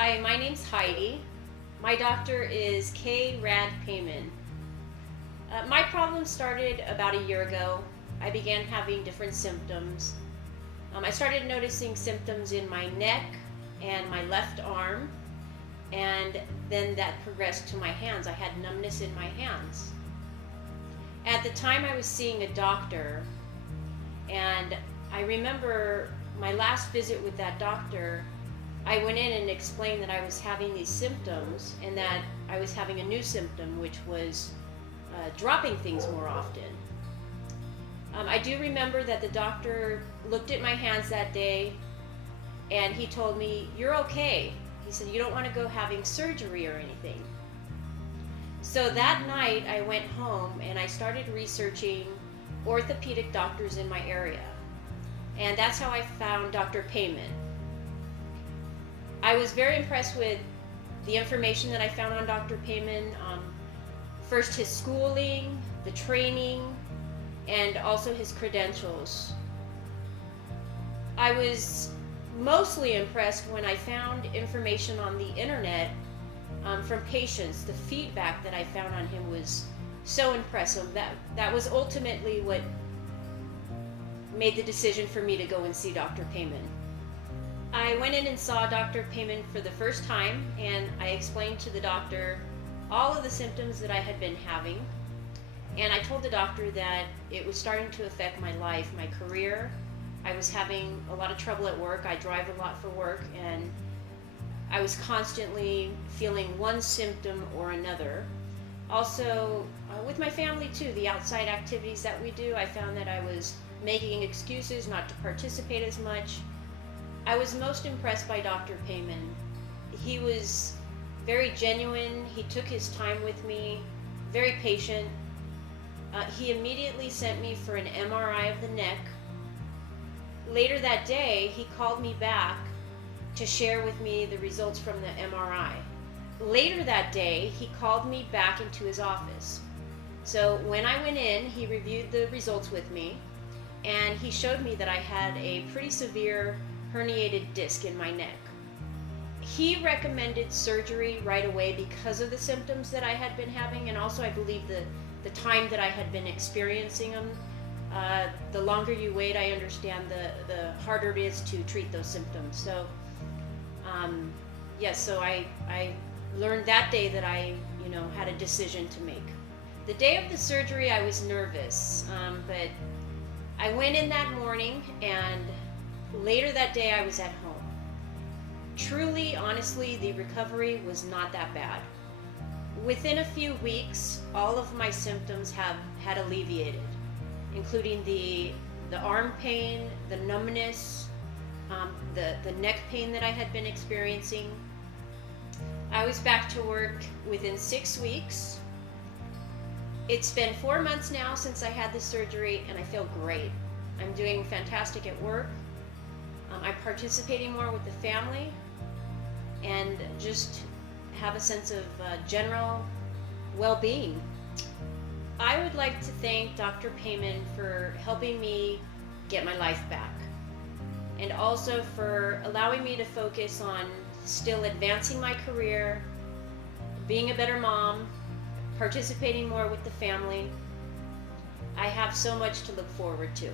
Hi, my name's Heidi. My doctor is K. Rad Payman. My problem started about a year ago. I began having different symptoms. I started noticing symptoms in my neck and my left arm, and then that progressed to my hands. I had numbness in my hands. At the time, I was seeing a doctor, and I remember my last visit with that doctor. I went in and explained that I was having these symptoms and that I was having a new symptom, which was dropping things more often. I do remember that the doctor looked at my hands that day and he told me, "You're okay." He said, "You don't want to go having surgery or anything." So that night I went home and I started researching orthopedic doctors in my area. And that's how I found Dr. Payman. I was very impressed with the information that I found on Dr. Payman. First, his schooling, the training, and also his credentials. I was mostly impressed when I found information on the internet from patients. The feedback that I found on him was so impressive. That was ultimately what made the decision for me to go and see Dr. Payman. I went in and saw Dr. Payman for the first time, and I explained to the doctor all of the symptoms that I had been having. And I told the doctor that it was starting to affect my life, my career. I was having a lot of trouble at work. I drive a lot for work, and I was constantly feeling one symptom or another. Also, with my family too, the outside activities that we do, I found that I was making excuses not to participate as much. I was most impressed by Dr. Payman. He was very genuine. He took his time with me, very patient. He immediately sent me for an MRI of the neck. Later that day, he called me back to share with me the results from the MRI. Later that day, he called me back into his office. So when I went in, he reviewed the results with me, and he showed me that I had a pretty severe herniated disc in my neck. He recommended surgery right away because of the symptoms that I had been having, and also I believe the time that I had been experiencing them. The longer you wait, I understand, the harder it is to treat those symptoms. So yes, so I learned that day that I had a decision to make. The day of the surgery I was nervous, but I went in that morning, and later that day I was at home. Truly, honestly, the recovery was not that bad. Within a few weeks, all of my symptoms had alleviated, including the arm pain, the numbness, the neck pain that I had been experiencing. I was back to work within 6 weeks. It's been 4 months now since I had the surgery, and I feel great. I'm doing fantastic at work. I'm participating more with the family, and just have a sense of general well-being. I would like to thank Dr. Payman for helping me get my life back, and also for allowing me to focus on still advancing my career, being a better mom, participating more with the family. I have so much to look forward to.